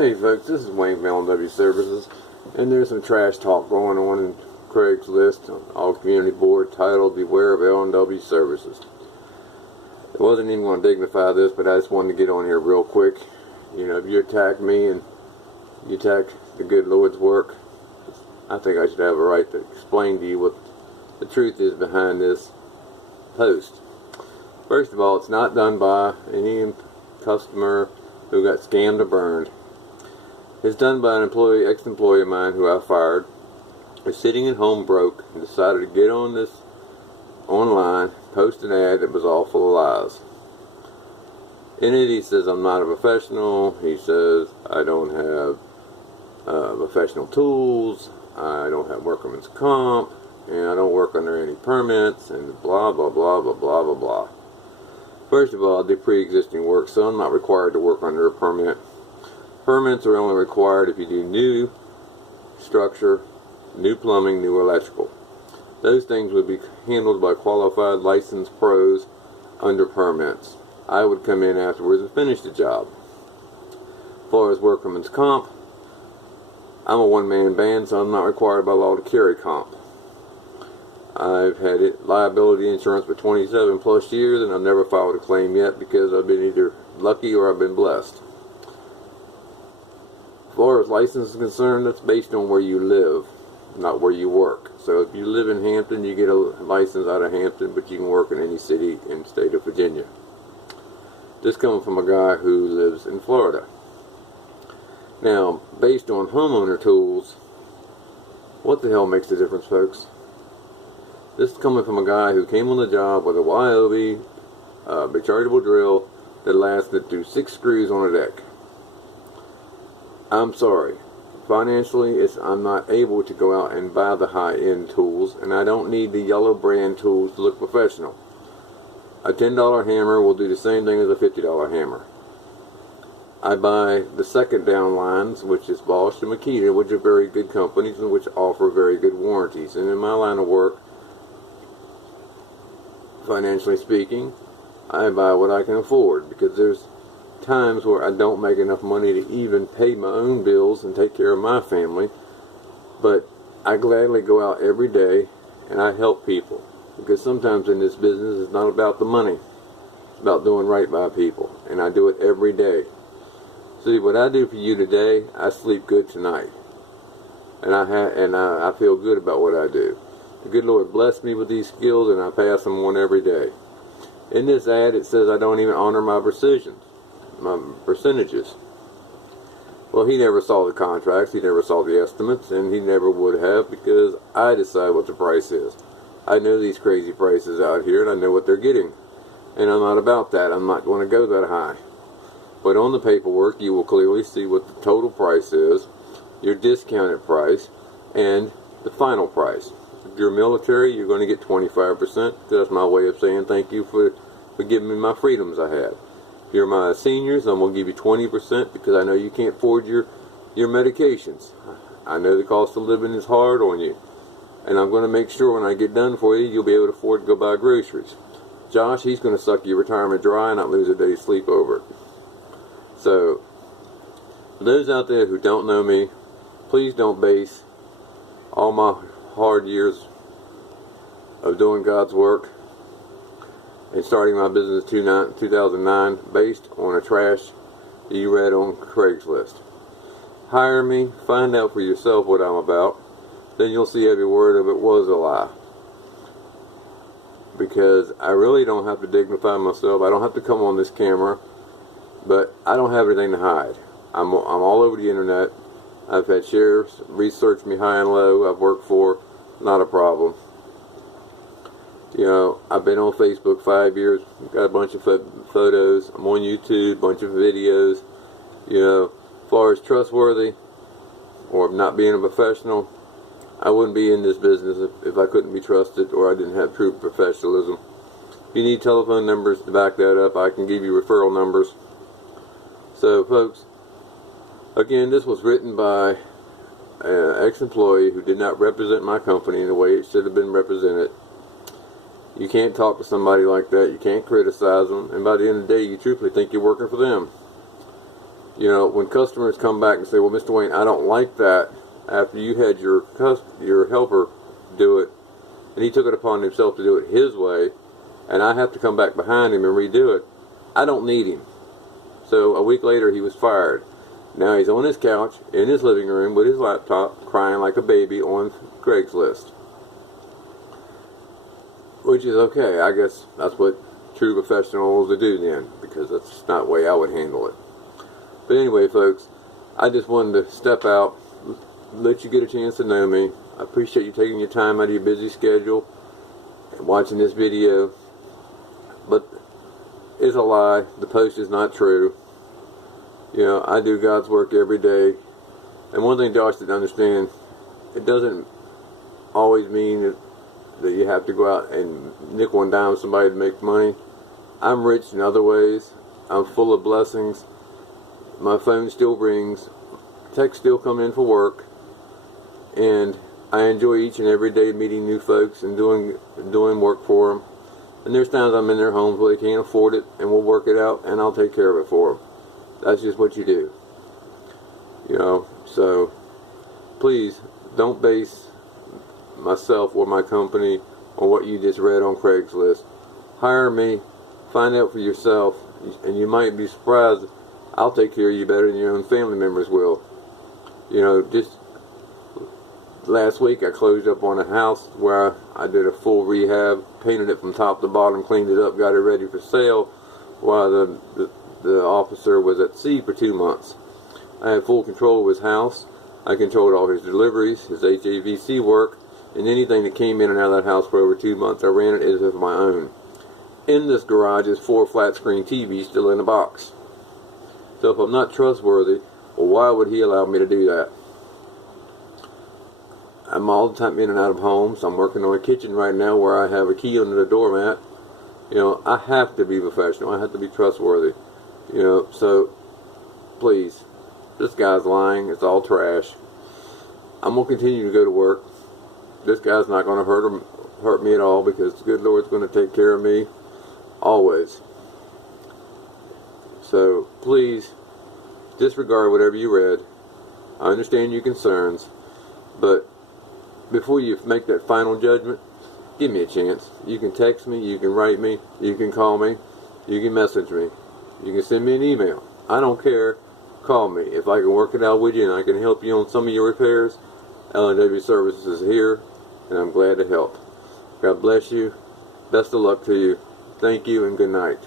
Hey folks, this is Wayne from LW Services, and there's some trash talk going on in Craigslist on all community board titled "Beware of LW Services." I wasn't even going to dignify this, but I just wanted to get on here real quick. You know, if you attack me and you attack the good Lord's work, I think I should have a right to explain to you what the truth is behind this post. First of all, it's not done by any customer who got scammed or burned. It's done by an ex-employee of mine who I fired, who's sitting at home broke and decided to get on this online, post an ad that was all full of lies. In it he says I'm not a professional, he says I don't have professional tools, I don't have workman's comp, and I don't work under any permits, and blah blah blah blah blah blah blah. First of all, I do pre-existing work, so I'm not required to work under a permit. Permits are only required if you do new structure, new plumbing, new electrical. Those things would be handled by qualified licensed pros under permits. I would come in afterwards and finish the job. As far as workman's comp, I'm a one-man band, so I'm not required by law to carry comp. I've had liability insurance for 27 plus years, and I've never filed a claim yet because I've been either lucky or I've been blessed. As far as license is concerned, that's based on where you live, not where you work. So if you live in Hampton, you get a license out of Hampton, but you can work in any city in the state of Virginia. This coming from a guy who lives in Florida. Now, based on homeowner tools, what the hell makes the difference, folks? This is coming from a guy who came on the job with a YOB, rechargeable drill that lasted through 6 screws on a deck. I'm sorry. Financially, I'm not able to go out and buy the high-end tools, and I don't need the yellow brand tools to look professional. A $10 hammer will do the same thing as a $50 hammer. I buy the second down lines, which is Bosch and Makita, which are very good companies and which offer very good warranties. And in my line of work, financially speaking, I buy what I can afford, because there's times where I don't make enough money to even pay my own bills and take care of my family, but I gladly go out every day and I help people, because sometimes in this business it's not about the money, it's about doing right by people, and I do it every day. See, what I do for you today, I sleep good tonight, and I feel good about what I do. The good Lord blessed me with these skills, and I pass them on every day. In this ad, it says I don't even honor my percentages. Well, he never saw the contracts, he never saw the estimates, and he never would have, because I decide what the price is. I know these crazy prices out here, and I know what they're getting, and I'm not about that. I'm not going to go that high. But on the paperwork, you will clearly see what the total price is, your discounted price, and the final price. If you're military, you're going to get 25%. That's my way of saying thank you for giving me my freedoms I had. If you're my seniors, I'm going to give you 20%, because I know you can't afford your medications. I know the cost of living is hard on you. And I'm going to make sure when I get done for you, you'll be able to afford to go buy groceries. Josh, he's going to suck your retirement dry and not lose a day's sleep over it. So, for those out there who don't know me, please don't base all my hard years of doing God's work and starting my business in 2009 based on a trash that you read on Craigslist. Hire me, find out for yourself what I'm about, then you'll see every word of it was a lie. Because I really don't have to dignify myself, I don't have to come on this camera, but I don't have anything to hide. I'm all over the internet. I've had sheriffs research me high and low. I've worked for, not a problem. You know, I've been on Facebook 5 years, got a bunch of photos. I'm on YouTube, a bunch of videos. You know, as far as trustworthy or not being a professional, I wouldn't be in this business if I couldn't be trusted or I didn't have true professionalism. If you need telephone numbers to back that up, I can give you referral numbers. So, folks, again, this was written by an ex-employee who did not represent my company in the way it should have been represented. You can't talk to somebody like that. You can't criticize them. And by the end of the day, you truthfully think you're working for them. You know, when customers come back and say, well, Mr. Wayne, I don't like that, after you had your helper do it, and he took it upon himself to do it his way, and I have to come back behind him and redo it, I don't need him. So a week later, he was fired. Now he's on his couch in his living room with his laptop, crying like a baby on Craigslist. Which is okay. I guess that's what true professionals do then, because that's not the way I would handle it. But anyway, folks, I just wanted to step out, let you get a chance to know me. I appreciate you taking your time out of your busy schedule and watching this video. But it's a lie. The post is not true. You know, I do God's work every day. And one thing Josh didn't understand, it doesn't always mean that you have to go out and nickel and dime somebody to make money. I'm rich in other ways. I'm full of blessings. My phone still rings. Texts still come in for work. And I enjoy each and every day meeting new folks and doing work for them. And there's times I'm in their homes where they can't afford it, and we'll work it out, and I'll take care of it for them. That's just what you do. You know, so please don't base myself or my company on what you just read on Craigslist. Hire me, find out for yourself, and you might be surprised. I'll take care of you better than your own family members will. You know, just last week I closed up on a house where I did a full rehab, painted it from top to bottom, cleaned it up, got it ready for sale, while the officer was at sea for 2 months. I had full control of his house. I controlled all his deliveries, his HAVC work, and anything that came in and out of that house for over 2 months. I ran it as if my own. In this garage is 4 flat screen TVs still in a box. So if I'm not trustworthy, well, why would he allow me to do that? I'm all the time in and out of homes. I'm working on a kitchen right now where I have a key under the doormat. You know, I have to be professional. I have to be trustworthy. You know, so please, this guy's lying. It's all trash. I'm going to continue to go to work. This guy's not going to hurt me at all, because the good Lord's going to take care of me always. So please disregard whatever you read. I understand your concerns, but before you make that final judgment, give me a chance. You can text me, you can write me, you can call me, you can message me, you can send me an email. I don't care. Call me. If I can work it out with you and I can help you on some of your repairs, L&W Services is here, and I'm glad to help. God bless you. Best of luck to you. Thank you, and good night.